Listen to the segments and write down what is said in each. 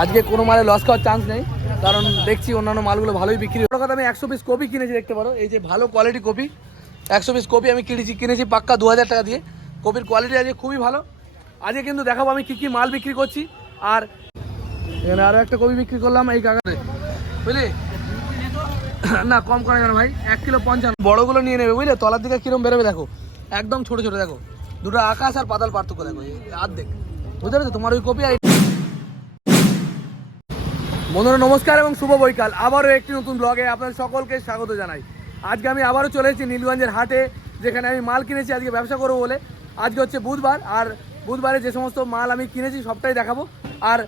আজকে কোনো মালে লস খাওয়ার চান্স নেই, কারণ দেখছি অন্যান্য মালগুলো ভালোই বিক্রি হয় কথা আমি একশো পিস কপি কিনেছি, দেখতে পারো। এই যে ভালো কোয়ালিটি কপি, একশো পিস কপি আমি কিনেছি কিনেছি পাক্কা দু হাজার টাকা দিয়ে। কপির কোয়ালিটি আজকে খুবই ভালো। আজকে কিন্তু দেখাবো আমি কী কী মাল বিক্রি করছি। আর এখানে আরও একটা কপি বিক্রি করলাম, এই কাকাতে বুঝলি? না, কম করা যাবে ভাই? এক কিলো পঞ্চান্ন। বড়গুলো নিয়ে নেবে, বুঝলে? তলার দিকে কিরম বেরোবে, দেখো। একদম ছোট ছোট, দেখো। দুটো আকাশ আর পাতাল পার্থক্য, দেখো। অর্ধেক বুঝতে পারছ? তোমার ওই কপি আর বন্ধুরা নমস্কার এবং শুভ বৈকাল। আবারও একটি নতুন ব্লগে আপনাদের সকলকে স্বাগত জানাই। আজকে আমি আবারও চলে এসেছি নীলগঞ্জের হাটে, যেখানে আমি মাল কিনেছি, আজকে ব্যবসা করব বলে। আজকে হচ্ছে বুধবার, আর বুধবারে যে সমস্ত মাল আমি কিনেছি, সবটাই দেখাবো। আর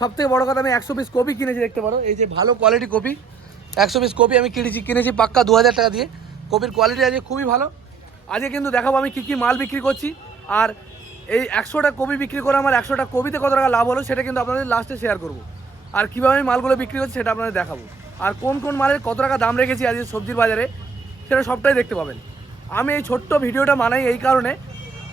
সবথেকে বড় কথা, আমি একশো পিস কপি কিনেছি, দেখতে পারো। এই যে ভালো কোয়ালিটি কপি, একশো পিস কপি আমি কিনেছি কিনেছি পাক্কা দু হাজার টাকা দিয়ে। কপির কোয়ালিটি আজকে খুবই ভালো। আজকে কিন্তু দেখাবো আমি কী কী মাল বিক্রি করছি। আর এই একশোটা কপি বিক্রি করে আমার একশোটা কপিতে কত টাকা লাভ হলো, সেটা কিন্তু আপনাদের লাস্টে শেয়ার করব। আর কীভাবে আমি মালগুলো বিক্রি হচ্ছে সেটা আপনাদের দেখাবো। আর কোন কোন মালের কত টাকা দাম রেখেছি আজকে সবজির বাজারে, সেটা সবটাই দেখতে পাবেন। আমি এই ছোট্ট ভিডিওটা বানাই এই কারণে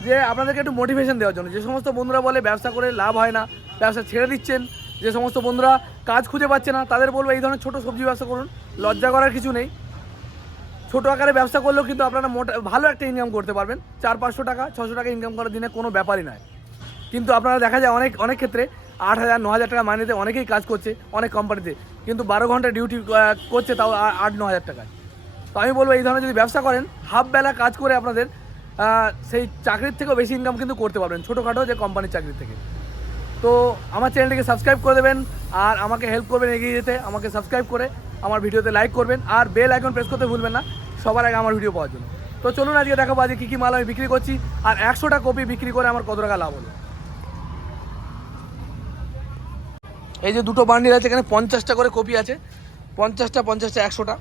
যে আপনাদেরকে একটু মোটিভেশন দেওয়ার জন্য। যে সমস্ত বন্ধুরা বলে ব্যবসা করে লাভ হয় না, ব্যবসা ছেড়ে দিচ্ছেন, যে সমস্ত বন্ধুরা কাজ খুঁজে পাচ্ছে না, তাদের বলব এই ধরনের ছোটো সবজি ব্যবসা করুন, লজ্জা করার কিছু নেই। ছোটো আকারে ব্যবসা করলেও কিন্তু আপনারা মোটা ভালো একটা ইনকাম করতে পারবেন। চার পাঁচশো টাকা, ছশো টাকা ইনকাম করার দিনে কোনো ব্যাপারই নয়। কিন্তু আপনারা দেখা যায় অনেক অনেক ক্ষেত্রে আট হাজার ন হাজার টাকা মাইনেতে অনেকেই কাজ করছে, অনেক কোম্পানিতে কিন্তু বারো ঘণ্টা ডিউটি করছে তাও আট ন হাজার টাকায়। তো আমি বলব এই ধরনের যদি ব্যবসা করেন হাফ বেলা কাজ করে আপনাদের সেই চাকরির থেকেও বেশি ইনকাম কিন্তু করতে পারবেন, ছোটোখাটো যে কোম্পানির চাকরির থেকে। তো আমার চ্যানেলটিকে সাবস্ক্রাইব করে দেবেন, আর আমাকে হেল্প করবেন এগিয়ে যেতে, আমাকে সাবস্ক্রাইব করে আমার ভিডিওতে লাইক করবেন, আর বেল আইকন প্রেস করতে ভুলবেন না, সবার আগে আমার ভিডিও পাওয়ার জন্য। তো চলুন আজকে দেখাবো আজকে কী কী মাল আমি বিক্রি করছি, আর একশোটা কপি বিক্রি করে আমার কত টাকা লাভ হলো। এই যে দুটো বান্ডিল আছে, এখানে পঞ্চাশটা করে কপি আছে। পঞ্চাশটা পঞ্চাশটা, একশোটা।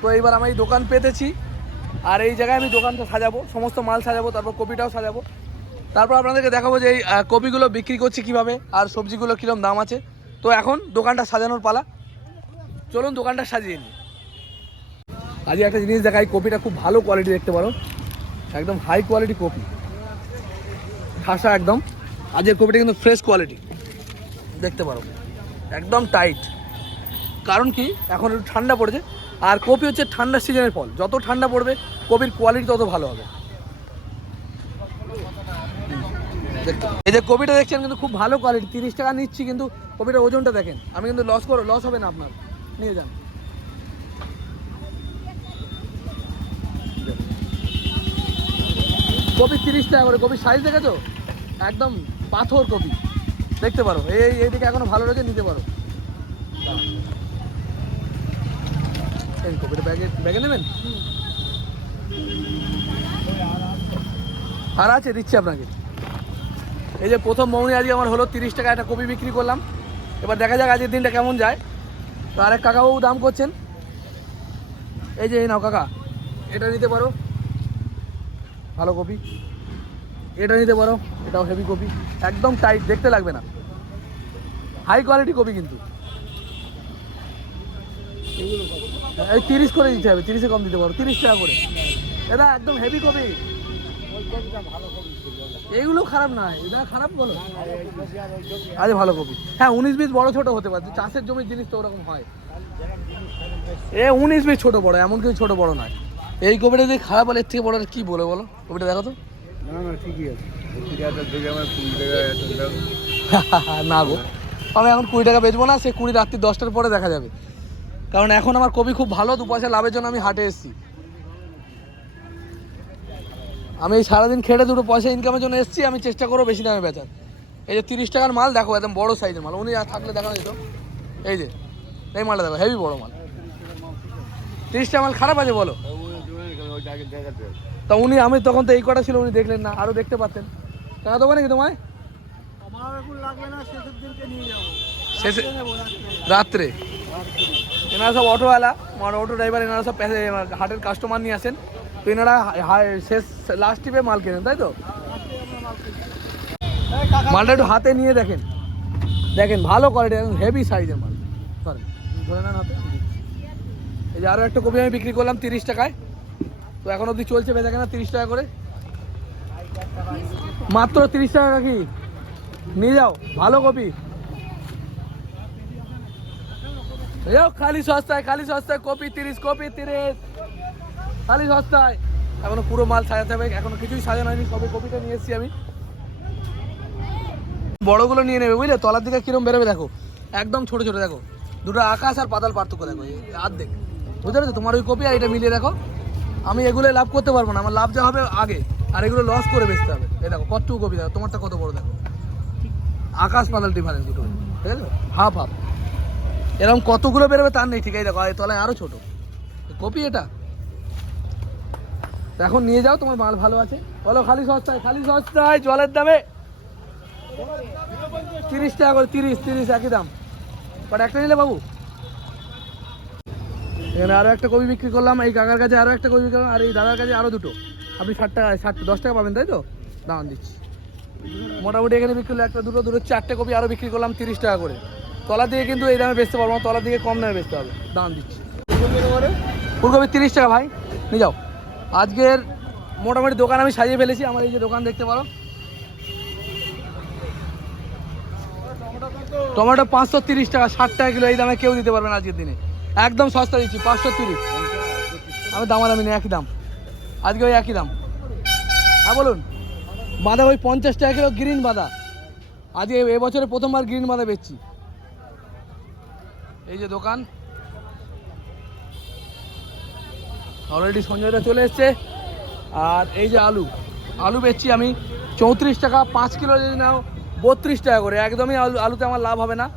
তো এইবার আমি এই দোকান পেতেছি। আর এই জায়গায় আমি দোকানটা সাজাবো, সমস্ত মাল সাজাবো, তারপর কপিটাও সাজাবো। তারপর আপনাদেরকে দেখাবো যে এই কপিগুলো বিক্রি করছি কীভাবে, আর সবজিগুলো কীরকম দাম আছে। তো এখন দোকানটা সাজানোর পালা। চলুন দোকানটা সাজিয়ে নিই। আজকে একটা জিনিস দেখাই কপিটা খুব ভালো কোয়ালিটি দেখতে পারো। একদম হাই কোয়ালিটি কপি ঠাসা একদম। আজকের কপিটা কিন্তু ফ্রেশ কোয়ালিটি দেখতে পারো। একদম টাইট কারণ কি? এখন একটু ঠান্ডা পড়েছে। আর কপি হচ্ছে ঠান্ডার সিজনের ফল। যত ঠান্ডা পড়বে, কপির কোয়ালিটি তত ভালো হবে। এই যে কপিটা দেখছেন কিন্তু খুব ভালো কোয়ালিটি তিরিশ টাকা নিচ্ছি কিন্তু কপিটার ওজনটা দেখেন। আমি কিন্তু লস করো লস হবে না আপনার। নিয়ে যান। কপি তিরিশ টাকা করে। কপি সাইজ দেখেছ? একদম পাথর কপি। দেখতে পারো। এই এইদিকে এখনও ভালো রয়েছে নিতে পারো। এই কপিটা ব্যাগে ব্যাগে নেবেন? আর আছে, দিচ্ছি আপনাকে। এই যে প্রথম মৌনি আজকে আমার হলো তিরিশ টাকা, একটা কপি বিক্রি করলাম। এবার দেখা যাক আজকের দিনটা কেমন যায়। তো আরেক কাকাবাবু দাম করছেন। এই যে, এই নাও কাকা, এটা নিতে পারো। ভালো কপি। এটা নিতে পারো, এটাও হেভি কপি। একদম টাইট দেখতে লাগবে না। হাই কোয়ালিটি কপি কিন্তু। এই তিরিশ করে দিতে হবে তিরিশে কম দিতে পারো তিরিশ টাকা করে। এটা একদম হেভি কপি। এইগুলো খারাপ না এটা খারাপ বলো। আরে ভালো কপি। হ্যাঁ উনিশ বিশ বড় ছোট হতে পারে চাষের জমির জিনিস তো ওরকম হয়। এ উনিশ বিশ ছোট বড় এমন কিছু ছোট বড় নয়। এই কপিটা যদি খারাপ হলে এর থেকে বড় আর কি বলে বলো? কপিটা দেখো তো। না না ঠিকই আছে। না গো। আমি এখন কুড়ি টাকা বেচবো না, সে কুড়ি রাত্রি দশটার পরে দেখা যাবে। কারণ এখন আমার কপি খুব ভালো, দু পয়সা লাভের জন্য আমি হাটে এসেছি। আমি এই সারাদিন খেটে দুটো পয়সা ইনকামের জন্য এসেছি, আমি চেষ্টা করব বেশি দামে বেচার। এই যে তিরিশ টাকার মাল, দেখো একদম বড় সাইজের মাল। উনি আর থাকলে দেখানো যেত। এই যে, এই মালটা দেখো হেভি বড় মাল। তিরিশ টাকা মাল খারাপ আছে বলো। তা উনি, আমি তখন তো এই কটা ছিল, উনি দেখলেন না আরও দেখতে পারতেন। টাকা দেবো নাকি তোমায়? রাত্রে এনারা সব অটোওয়ালা মানে অটো ড্রাইভার এনারা সব হাটের কাস্টমার নিয়ে আসেন। তো এনারা শেষ লাস্ট টিপে মাল কেনেন তাই তো? মালটা একটু হাতে নিয়ে দেখেন। দেখেন ভালো কোয়ালিটি হেভি সাইজের মাল। ধরেন ধরে নেন হাতে। এই যে আরও একটা কপি আমি বিক্রি করলাম তিরিশ টাকায়। তো এখন অবধি চলছে বেচা কেনা তিরিশ টাকা করে। মাত্র তিরিশ টাকা কি নিয়ে যাও, ভালো কপি। খালি সস্তায় খালি সস্তায় কপি, তিরিশ কপি, তিরিশ। খালি সস্তায়। এখনও পুরো মাল সাজাতে হবে, এখনও কিছুই সাজানো হয়নি, সবে কপিটা নিয়ে এসেছি আমি। বড়গুলো নিয়ে নেবে, বুঝলে? তলার দিকে কিরম বেরোবে দেখো। একদম ছোট ছোট, দেখো। দুটো আকাশ আর পাতাল পার্থক্য, দেখো আর্ধেক। বুঝতে পারছ? তোমার ওই কপি আর এটা মিলিয়ে দেখো। আমি এগুলো লাভ করতে পারব না, আমার লাভ যা হবে আগে। আর এগুলো লস করে বেচতে হবে। এ দেখো, কতটুকু কপি দেখো? তোমারটা কত বড় দেখো? আকাশ পাতাল ডিফারেন্স দুটো, ঠিক আছে? হাফ হাফ এরকম কতগুলো বেরোবে তার নেই, ঠিক আছে? দেখো তলায় আরও ছোট। কপি এটা? এখন নিয়ে যাও, তোমার মাল ভালো আছে। বলো, খালি সস্তায় খালি সস্তায়, জলের দামে। তিরিশ টাকা করে, তিরিশ তিরিশ, একই দাম। বাট একটা নিলে বাবু। এখানে আরও একটা কবি বিক্রি করলাম, এই কাকার কাছে আরও একটা কবি বিক্রি করলাম, আর এই দাদার কাছে আরও দুটো। আপনি ষাট টাকা, ষাট, দশ টাকা পাবেন, তাই তো? দাম দিচ্ছি। মোটামুটি এখানে বিক্রি করলে একটা দুটো দুটো চারটে কপি আরও বিক্রি করলাম তিরিশ টাকা করে। তলা দিয়ে কিন্তু এই দামে বেচতে পারব না, তলা দিয়ে কম দামে বেচতে হবে। দাম দিচ্ছি। ফুলকপি তিরিশ টাকা ভাই, নিয়ে যাও। আজকের মোটামুটি দোকান আমি সাজিয়ে ফেলেছি, আমার এই যে দোকান দেখতে পারো। টমেটো পাঁচশো তিরিশ টাকা, ষাট টাকা কিলো, এই দামে কেউ দিতে পারবে না আজকের দিনে। একদম সস্তা দিচ্ছি, পাঁচশো তিরিশ। আমি দামাদামি নেই, একই দাম। আজকে ওই একই দাম। হ্যাঁ বলুন। বাঁধা, ওই পঞ্চাশ টাকা কিলো গ্রিন বাঁধা। আজকে এবছরে প্রথমবার গ্রিন বাঁধা বেচছি। এই যে দোকান। অলরেডি সঞ্জয়টা চলে এসছে। আর এই যে আলু। আলু বেচছি আমি চৌত্রিশ টাকা, পাঁচ কিলো যদি নাও, বত্রিশ টাকা করে। একদমই আলু, আলুতে আমার লাভ হবে না।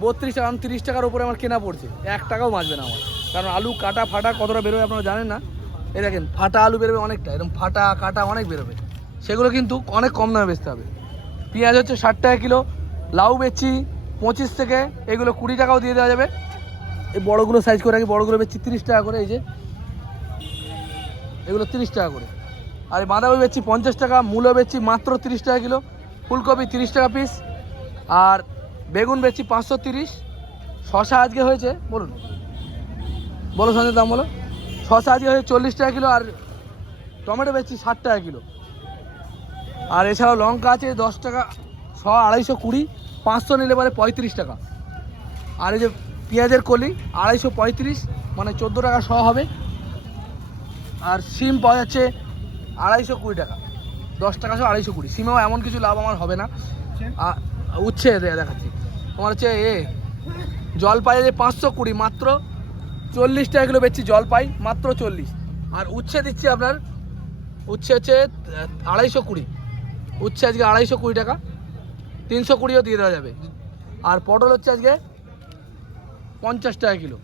বত্রিশ টাকা কারণ তিরিশ টাকার উপরে আমার কেনা পড়ছে। এক টাকাও বাঁচবে না আমার। কারণ আলু কাটা, ফাটা কতটা বেরোবে আপনারা জানেন না? এই দেখেন, ফাটা আলু বেরোবে অনেকটা। এরকম ফাটা, কাটা অনেক বেরোবে। সেগুলো কিন্তু অনেক কম দামে বেচতে হবে। পেঁয়াজ হচ্ছে ষাট টাকা কিলো, লাউ বেচছি পঁচিশ থেকে, এগুলো কুড়ি টাকাও দিয়ে দেওয়া যাবে। এই বড়গুলো সাইজ করে রাখি, বড়গুলো বেচছি তিরিশ টাকা করে, এই যে। এগুলো তিরিশ টাকা করে। আর এই বাঁধাকপি বেচছি পঞ্চাশ টাকা, মূলো বেচছি মাত্র তিরিশ টাকা কিলো, ফুলকপি তিরিশ টাকা পিস আর বেগুন বেচছি পাঁচশো তিরিশ। শশা আজকে হয়েছে, বলুন। বলো সঞ্জয় দাম বলো। শশা আজকে হয়েছে চল্লিশ টাকা কিলো, আর টমেটো বেচছি ষাট টাকা কিলো। আর এছাড়াও লঙ্কা আছে দশ টাকা শ আড়াইশো কুড়ি, পাঁচশো নিলে পরে পঁয়ত্রিশ টাকা। আর এই যে পেঁয়াজের কলি, আড়াইশো পঁয়ত্রিশ মানে চোদ্দ টাকা শ হবে। আর সিম পাওয়া যাচ্ছে আড়াইশো কুড়ি টাকা। দশ টাকা সহ আড়াইশো কুড়ি। সিমেও এমন কিছু লাভ আমার হবে না। উচ্ছে দেখাচ্ছি। তোমার হচ্ছে এ, জলপাই যে পাঁচশো কুড়ি মাত্র, চল্লিশ টাকা কিলো বেচছি জলপাই, মাত্র চল্লিশ। আর উচ্ছে দিচ্ছি আপনার, উচ্ছে হচ্ছে আড়াইশো কুড়ি। উচ্ছে আজকে আড়াইশো কুড়ি টাকা, তিনশো কুড়িও দিয়ে দেওয়া যাবে। আর পটল হচ্ছে আজকে পঞ্চাশ টাকা কিলো।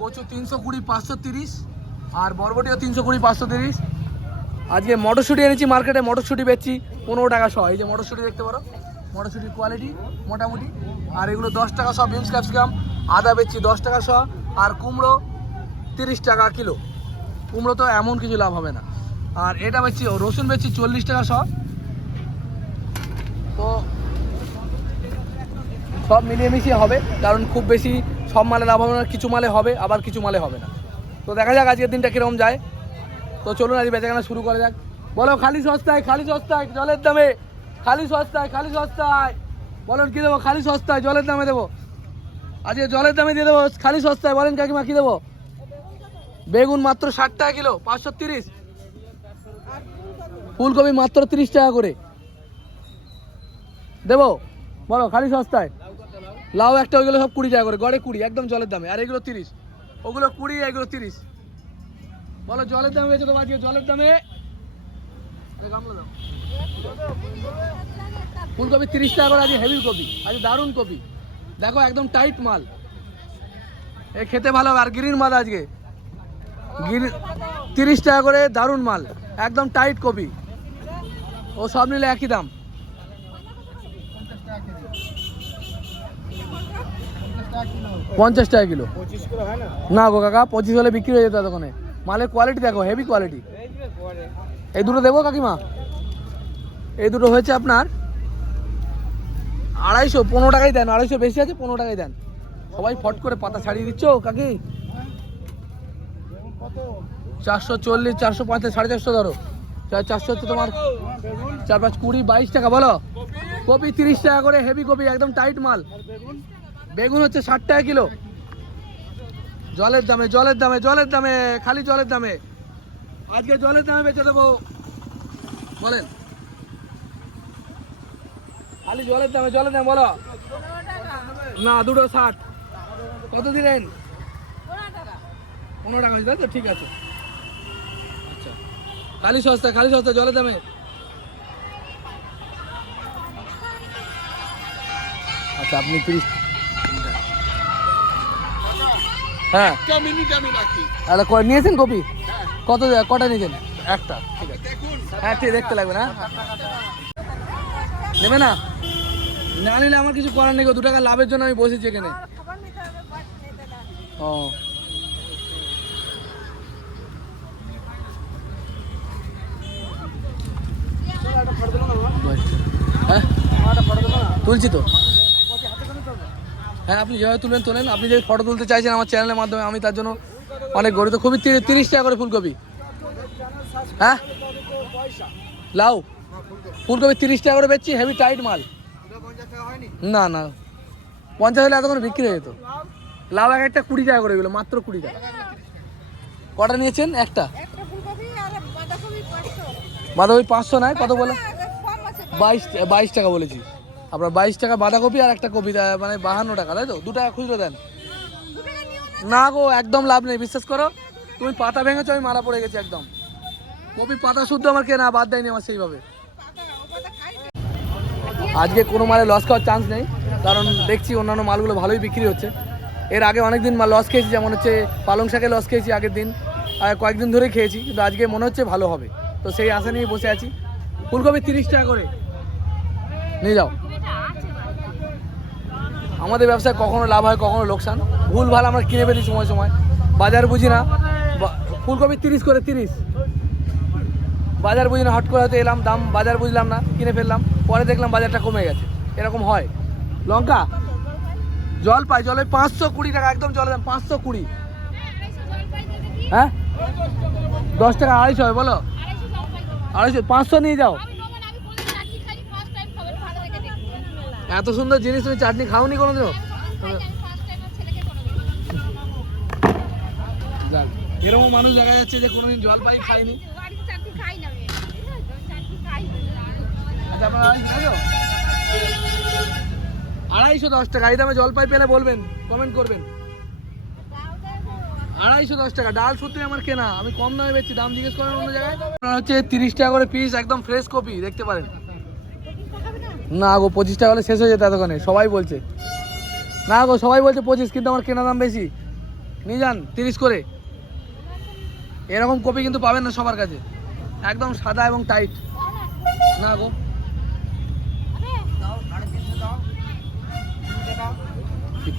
কচু তিনশো কুড়ি, পাঁচশো তিরিশ, আর বরবটিও তিনশো কুড়ি, পাঁচশো তিরিশ। আজকে মটরশুঁটি এনেছি মার্কেটে, মটরশুঁটি বেচছি পনেরো টাকা সহ এই যে মটরশুঁটি দেখতে পারো, মটরশুঁটির কোয়ালিটি মোটামুটি। আর এগুলো দশ টাকা সহ বিনস ক্যাপসিকাম, আদা বেচছি দশ টাকা সহ আর কুমড়ো তিরিশ টাকা কিলো। কুমড়ো তো এমন কিছু লাভ হবে না। আর এটা বেচছি রসুন বেচছি চল্লিশ টাকা সহ তো সব মিলিয়ে মিশিয়ে হবে, কারণ খুব বেশি সব মালে লাভ হবে কিছু মালে হবে, আবার কিছু মালে হবে না। তো দেখা যাক আজকের দিনটা কীরকম যায়। তো চলুন আজ বেচাকেনা শুরু করা যাক। বলো, খালি সস্তায় খালি সস্তায়, জলের দামে। খালি সস্তায় খালি সস্তায়। বলেন, কী দেবো? খালি সস্তায়, জলের দামে দেবো। আজকে জলের দামে দিয়ে দেবো, খালি সস্তায়। বলেন, কাকিমা, কী দেবো? বেগুন মাত্র ষাট টাকা কিলো, পাঁচশো তিরিশ। ফুলকপি মাত্র তিরিশ টাকা করে। দেবো? বলো, খালি সস্তায়? লাউ একটা, ওইগুলো সব কুড়ি টাকা করে। গড়ে কুড়ি, একদম জলের দামে। আর এগুলো তিরিশ। ওগুলো কুড়ি, এগুলো তিরিশ। বলো, জলের দামে বেঁচে দেবো আজকে, জলের দামে? ফুলকপি তিরিশ টাকা করে আজকে হেভি কপি। আজকে দারুণ কপি। দেখো, একদম টাইট মাল। এ খেতে ভালো, আর গ্রিন মাল আজকে। তিরিশ টাকা করে, দারুণ মাল। একদম টাইট কপি। ও সব নিলে একই দাম। পঞ্চাশ টাকা কিলো। না গো কাকা, পঁচিশ হলে বিক্রি হয়ে যেত দোকানে মালের কোয়ালিটি দেখো হেভি কোয়ালিটি এই দুটো দেবো কাকিমা? এই দুটো হয়েছে আপনার আড়াইশো, পনেরো টাকাই দেন, আড়াইশো বেশি আছে, পনেরো টাকাই দেন। সবাই ফট করে পাতা ছাড়িয়ে দিচ্ছ, কাকি? চারশো চল্লিশ, চারশো পঞ্চাশ, সাড়ে চারশো ধরো। চারশো হচ্ছে তোমার চার পাঁচ কুড়ি, বাইশ টাকা, বলো? কপি তিরিশ টাকা করে হেভি কপি, একদম টাইট মাল। বেগুন হচ্ছে ষাট টাকা কিলো। জলের দামে জলের দামে জলের দামে, খালি জলের দামে। আজকে জলের দামে বেচে দেবো। বলেন। খালি জলের দামে জলের দামে, বলো। না, দুটো ষাট। কত দিলেন? পনেরো টাকা। হয়েছে তো ঠিক আছে। খালি সস্তা খালি সস্তা জলের দামে। আচ্ছা আপনি তিরিশ হ্যাঁ। তাহলে নিয়েছেন কপি? কত কটা নিয়েছেন? একটা। ঠিক আছে। হ্যাঁ ঠিক দেখতে লাগবে না নেবে না? না নিলে আমার কিছু করার নেই দু টাকা লাভের জন্য আমি বসেছি এখানে। ও। হ্যাঁ? তুলছি তো। হ্যাঁ আপনি যেভাবে তুলবেন তোলেন। আপনি যে ফটো তুলতে চাইছেন আমার চ্যানেলের মাধ্যমে, আমি তার জন্য অনেক গরিব খুবই তিরিশ টাকা করে ফুলকপি। হ্যাঁ? লাউ। ফুলকপি তিরিশ টাকা করে বেচছি হেভি টাইট মাল। না না। পঞ্চাশ হলে এতক্ষণ বিক্রি হয়ে যেত। লাউ এক একটা কুড়ি টাকা করে এগুলো, মাত্র কুড়ি টাকা। কটা নিয়েছেন? একটা একটা ফুলকপি আর বাঁধাকপি পাঁচশো বাঁধাকপি পাঁচশো নয় কত বলে? কম আছে বাইশ বাইশ টাকা বলেছি। আপনার বাইশ টাকা বাঁধাকপি আর একটা কপি মানে বাহান্ন টাকা তাই তো? দু টাকা খুচরো দেন। না গো একদম লাভ নেই বিশ্বাস করো। তুমি পাতা ভেঙেছো আমি মারা পড়ে গেছি একদম। কপি পাতা শুদ্ধ আমার কেনা বাদ দেয়নি আমার সেইভাবে। আজকে কোনো মালে লস খাওয়ার চান্স নেই কারণ দেখছি অন্যান্য মালগুলো ভালোই বিক্রি হচ্ছে। এর আগে অনেক দিন মাল লস খেয়েছি যেমন হচ্ছে পালং শাকে লস খেয়েছি আগের দিন। আর কয়েকদিন ধরে খেয়েছি কিন্তু আজকে মনে হচ্ছে ভালো হবে। তো সেই আশা নিয়ে বসে আছি। ফুলকপি তিরিশ টাকা করে। নিয়ে যাও। আমাদের ব্যবসায় কখনো লাভ হয়, কখনো লোকসান। ভুল ভালো আমরা কিনে ফেলি সময় সময়। বাজার বুঝি না। ফুলকপি তিরিশ করে তিরিশ। বাজার বুঝি না, হট করে হয়তো এলাম, দাম বাজার বুঝলাম না, কিনে ফেললাম। পরে দেখলাম বাজারটা কমে গেছে। এরকম হয়। লঙ্কা? জল পাই, জলে পাঁচশো কুড়ি টাকা, একদম জলের দাম পাঁচশো কুড়ি। হ্যাঁ? দশ টাকা আড়াইশো হয়, বলো। আড়াইশো পাঁচশো নিয়ে যাও। এত সুন্দর জিনিস তুমি চাটনি খাওনি কোনোদিনও? যাক, এরকম মানুষ দেখা যাচ্ছে যে কোনোদিন জল পাই খায়নি আচ্ছা আপনার আড়াইশো দশ টাকা এই দামে জল জলপাই পেলে বলবেন কমেন্ট করবেন। আড়াইশো দশ টাকা। ডাল সত্যি আমার কেনা। আমি কম দামে বেচছি, দাম জিজ্ঞেস করেন অন্য জায়গায়। আপনার হচ্ছে তিরিশ টাকা করে পিস একদম ফ্রেশ কপি দেখতে পারেন। না গো, পঁচিশ টাকা হলে শেষ হয়ে যেত এতক্ষণে, সবাই বলছে। না গো, সবাই বলছে পঁচিশ, কিন্তু আমার কেনা দাম বেশি। নিয়ে যান, তিরিশ করে। এরকম কপি কিন্তু পাবেন না সবার কাছে। একদম সাদা এবং টাইট না গো।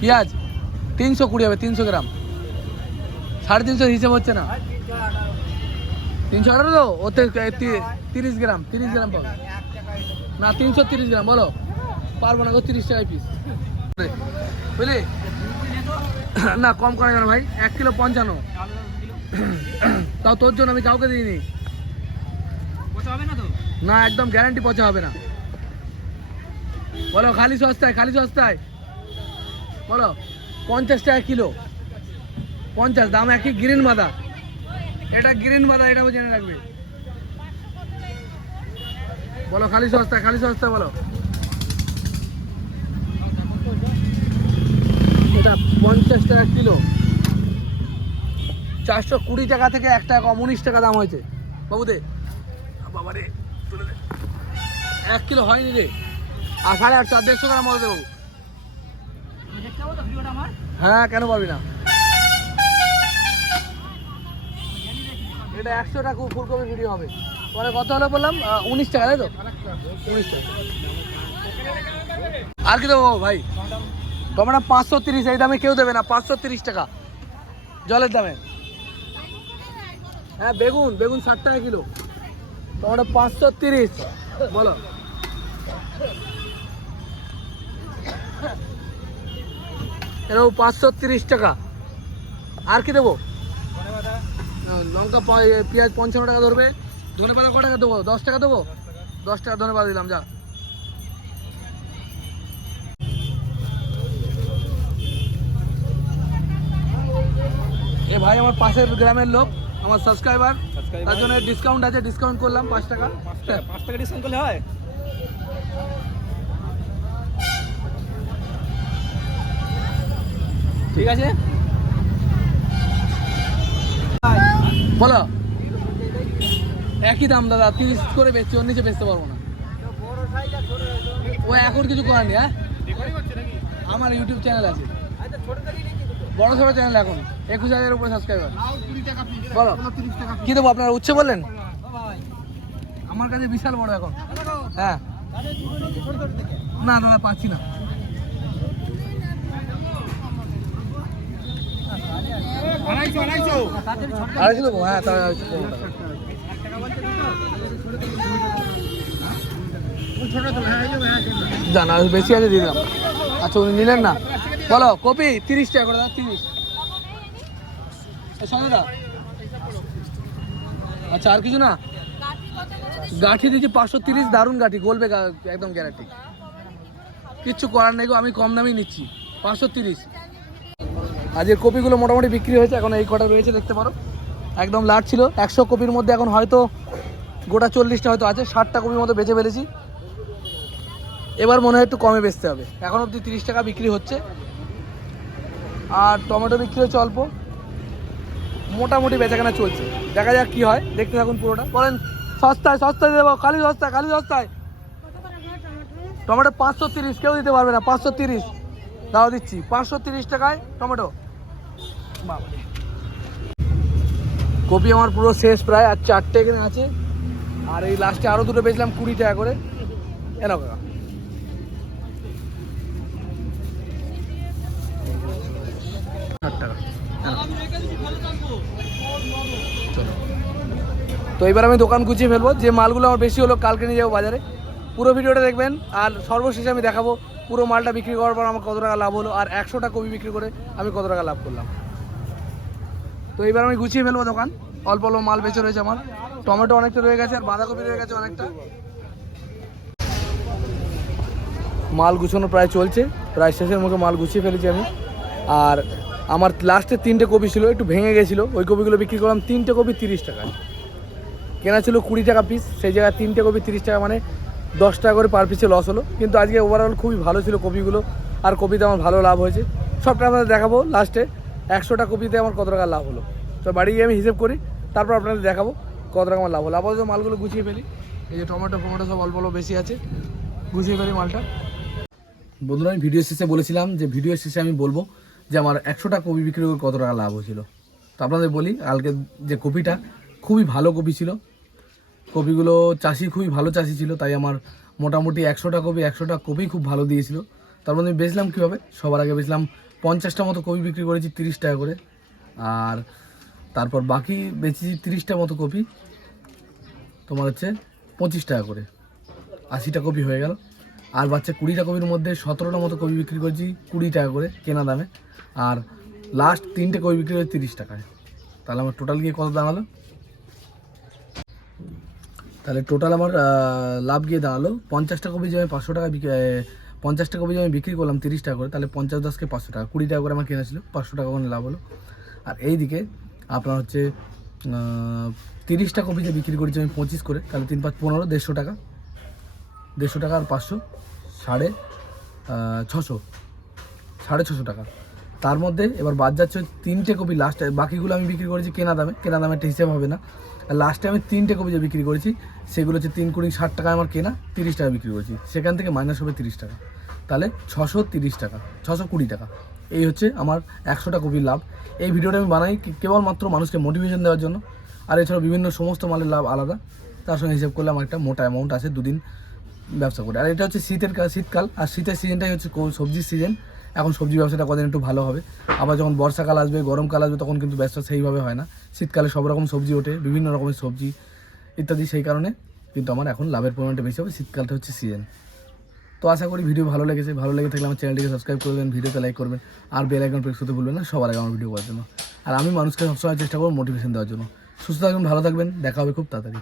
পেঁয়াজ তিনশো কুড়ি হবে, তিনশো গ্রাম। সাড়ে তিনশোর হিসেব হচ্ছে না? তিনশো আঠারো তো? ওতে তিরিশ গ্রাম তিরিশ গ্রাম পাবে। না, তিনশো তিরিশ গ্রাম, বলো। পারব না গো, তিরিশ টাকায় পিস বুঝলি? না, কম করা যাবে ভাই? এক কিলো পঞ্চান্ন। তাও তোর জন্য আমি কাউকে দিইনি। না, একদম গ্যারান্টি পচা হবে না। বলো, খালি সস্তায় খালি সস্তায়। বলো, পঞ্চাশ টাকা কিলো। পঞ্চাশ দাম একই গ্রিন বাদা এটা গ্রিন বাদা এটাও জেনে রাখবে। বলো খালি সস্তা খালি সস্তা বলো। এটা পঞ্চাশ টাকা কিলো। চারশো কুড়ি টাকা থেকে এক টাকা কম উনিশ টাকা দাম হয়েছে। বাবুদে বাবা রে তুলে দে এক কিলো হয়নি রে। আর সাড়ে আটশো আর দেড়শো গ্রাম মতো দেবো হ্যাঁ কেন পারবি না? এটা একশো টাকা ফুলকপি ভিডিও হবে। পরে কত হলো বললাম? উনিশ টাকা, তাই তো? উনিশ টাকা। আর কি দেবো ভাই? টমেটো পাঁচশো তিরিশ, এই দামে কেউ দেবে না, পাঁচশো তিরিশ টাকা। জলের দামে। হ্যাঁ বেগুন বেগুন ষাট টাকা কিলো। টমেটো পাঁচশো তিরিশ, বলো। এরকম পাঁচশো তিরিশ টাকা। আর কি দেবো? লঙ্কা পেঁয়াজ পঞ্চান্ন টাকা ধরবে। ধনে পাতা ক টাকা দেবো? দশ টাকা দেবো? দশ টাকা ধনে পাতা দিলাম যা। এ ভাই আমার পাশের গ্রামের লোক আমার সাবস্ক্রাইবার তার জন্য ডিসকাউন্ট আছে ডিসকাউন্ট করলাম পাঁচ টাকা। পাঁচ টাকা ডিসকাউন্ট করলে হয়? ঠিক আছে? বলো। একই দাম, দাদা। তিরিশ করে বেচছি, ওর নিচে বেচতে পারব না। ও এখন কিছু করার নেই হ্যাঁ? আমার ইউটিউব চ্যানেল আছে। বড় সড়ো চ্যানেল এখন। একুশ হাজারের উপরে সাবস্ক্রাইবার বলো। কি দেবো আপনারা, উচ্ছে বললেন? আমার কাছে বিশাল বড় এখন। হ্যাঁ। না, দাদা, পাচ্ছি না। আড়াইশো হ্যাঁ তাহলে আড়াইশো। জানা বেশি আছে দিলাম। আচ্ছা উনি নিলেন না? বলো, কপি, তিরিশ টাকা করে দাও, তিরিশ। আচ্ছা আর কিছু না? গাঠি দিচ্ছি পাঁচশো তিরিশ, দারুণ গাঠি, গলবে একদম গ্যারান্টি কিচ্ছু করার নেই আমি কম দামেই নিচ্ছি, পাঁচশো তিরিশ। আজকের কপিগুলো মোটামুটি বিক্রি হয়েছে, এখন এই কটা রয়েছে দেখতে পারো। একদম লাট ছিল, একশো কপির মধ্যে এখন হয়তো গোটা চল্লিশটা হয়তো আছে, ষাটটা কপির মতো বেঁচে ফেলেছি। এবার মনে হয় একটু কমে বেচতে হবে। এখন অবধি তিরিশ টাকা বিক্রি হচ্ছে। আর টমেটো বিক্রি হচ্ছে অল্প। মোটামুটি বেচাকেনা চলছে। দেখা যাক কি হয়। দেখতে থাকুন পুরোটা। বলেন, সস্তায় সস্তায় দেবো। কালি সস্তায় কালি সস্তায়। টমেটো পাঁচশো তিরিশ, কেউ দিতে পারবে না, পাঁচশো তিরিশ। দাও দিচ্ছি, পাঁচশো তিরিশ টাকায় টমেটো। কপি আমার পুরো শেষ প্রায়, আর চারটে এখানে আছে। আর এই লাস্টে আরও দুটো বেচলাম কুড়ি টাকা করে। চলো। তো এবার আমি দোকান গুছিয়ে ফেলব। যে মালগুলো আমার বেশি হলো কালকে নিয়ে যাব বাজারে। পুরো ভিডিওটা দেখবেন। আর সর্বশেষে আমি দেখাবো পুরো মালটা বিক্রি করার পর আমার কত টাকা লাভ হলো। আর একশোটা কপি বিক্রি করে আমি কত টাকা লাভ করলাম। তো এবার আমি গুছিয়ে ফেলব দোকান। অল্প অল্প মাল বেঁচে রয়েছে আমার। টমেটো অনেকটা রয়ে গেছে, আর বাঁধাকপি রয়ে গেছে অনেকটা। মাল গুছানো প্রায় চলছে, প্রায় শেষের মুখে মাল গুছিয়ে ফেলেছি আমি। আর আমার লাস্টে তিনটে কপি ছিল, একটু ভেঙে গেছিল। ওই কপিগুলো বিক্রি করলাম, তিনটে কপি তিরিশ টাকায় কেনা ছিল কুড়ি টাকা পিস সেই জায়গায় তিনটে কপি তিরিশ টাকা মানে দশ টাকা করে পার পিসে লস হলো। কিন্তু আজকে ওভারঅল খুবই ভালো ছিল কপিগুলো, আর কপিতে আমার ভালো লাভ হয়েছে। সবটা আপনাদের দেখাবো লাস্টে একশোটা কপিতে আমার কত টাকা লাভ হলো? তো বাড়ি গিয়ে আমি হিসেব করি, তারপর আপনাদের দেখাবো কত টাকা আমার লাভ হলো। আপাতত মালগুলো গুছিয়ে ফেলি। এই যে টমেটো ফমেটো সব অল্প অল্প বেশি আছে, গুছিয়ে ফেলি মালটা। বন্ধুরা, আমি ভিডিও শেষে বলেছিলাম যে ভিডিও শেষে আমি বলব যে আমার একশোটা কপি বিক্রি করে কত টাকা লাভ হয়েছিল। তো আপনাদের বলি, কালকে যে কপিটা খুবই ভালো কপি ছিল। কপিগুলো চাষি খুবই ভালো চাষি ছিল, তাই আমার মোটামুটি একশোটা কপি একশোটা কপি খুব ভালো দিয়েছিল। তার মধ্যে আমি বেচলাম কীভাবে? সবার আগে বেচলাম পঞ্চাশটা মতো কপি বিক্রি করেছি, তিরিশ টাকা করে। আর তারপর বাকি বেচেছি তিরিশটা মতো কপি। তোমার হচ্ছে পঁচিশ টাকা করে। আশিটা কপি হয়ে গেল। আর বাচ্চা কুড়িটা কপির মধ্যে সতেরোটা মতো কপি বিক্রি করেছি, কুড়ি টাকা করে কেনা দামে। আর লাস্ট তিনটে কপি বিক্রি করেছি তিরিশ টাকায়। তাহলে আমার টোটাল গিয়ে কত দাঁড়াল? তাহলে টোটাল আমার লাভ গিয়ে দাঁড়াল। পঞ্চাশটা কপি যে আমি পাঁচশো টাকা বিক্রি পঞ্চাশটা কপি যে আমি বিক্রি করলাম তিরিশ টাকা করে, তাহলে পঞ্চাশ দশকে পাঁচশো টাকা, কুড়ি টাকা করে আমার কেনা ছিল, পাঁচশো টাকা করে লাভ হলো। আর এইদিকে আপনার হচ্ছে তিরিশটা কপি যে বিক্রি করেছি আমি পঁচিশ করে, তাহলে তিন পাঁচ পনেরো, দেড়শো টাকা। দেড়শো টাকা আর পাঁচশো, সাড়ে ছশো সাড়ে ছশো টাকা। তার মধ্যে এবার বাদ যাচ্ছে তিনটে কপি লাস্টে বাকিগুলো আমি বিক্রি করেছি কেনা দামে কেনা দামে একটা হিসেব হবে না। লাস্টে আমি তিনটে কপি যে বিক্রি করেছি সেগুলো হচ্ছে তিন কুড়ি ষাট টাকা আমার কেনা, তিরিশ টাকা বিক্রি করেছি। সেখান থেকে মাইনাস হবে তিরিশ টাকা। তাহলে ছশো তিরিশ টাকা, ছশো কুড়ি টাকা। এই হচ্ছে আমার একশোটা কপির লাভ। এই ভিডিওটা আমি বানাই কেবলমাত্র মানুষকে মোটিভেশন দেওয়ার জন্য। আর এছাড়াও বিভিন্ন সমস্ত মালের লাভ আলাদা। তার সঙ্গে হিসেব করলে আমার একটা মোটা অ্যামাউন্ট আছে দুদিন ব্যবসা করে। আর এটা হচ্ছে শীতের শীতকাল। আর শীতের সিজনটাই হচ্ছে সবজির সিজন এখন সবজি ব্যবসাটা কদিন একটু ভালো হবে। আবার যখন বর্ষাকাল আসবে, গরমকাল আসবে, তখন কিন্তু ব্যবসা সেইভাবে হয় না। শীতকালে সব রকম সবজি ওঠে, বিভিন্ন রকমের সবজি ইত্যাদি সেই কারণে। কিন্তু আমার এখন লাভের পরিমাণটা বেশি হবে, শীতকালটা হচ্ছে সিজন তো আশা করি ভিডিও ভালো লেগেছে, ভালো লেগে থাকলে আমার চ্যানেলটিকে সাবস্ক্রাইব করবেন ভিডিওতে লাইক করবেন, আর বেল আইকন প্রেস করতে ভুলবেন না, সবার আগে আমার ভিডিও করার জন্য। আর আমি মানুষকে সবসময় চেষ্টা করব মোটিভেশন দেওয়ার জন্য। সুস্থ থাকবেন ভালো থাকবেন, দেখা হবে খুব তাড়াতাড়ি।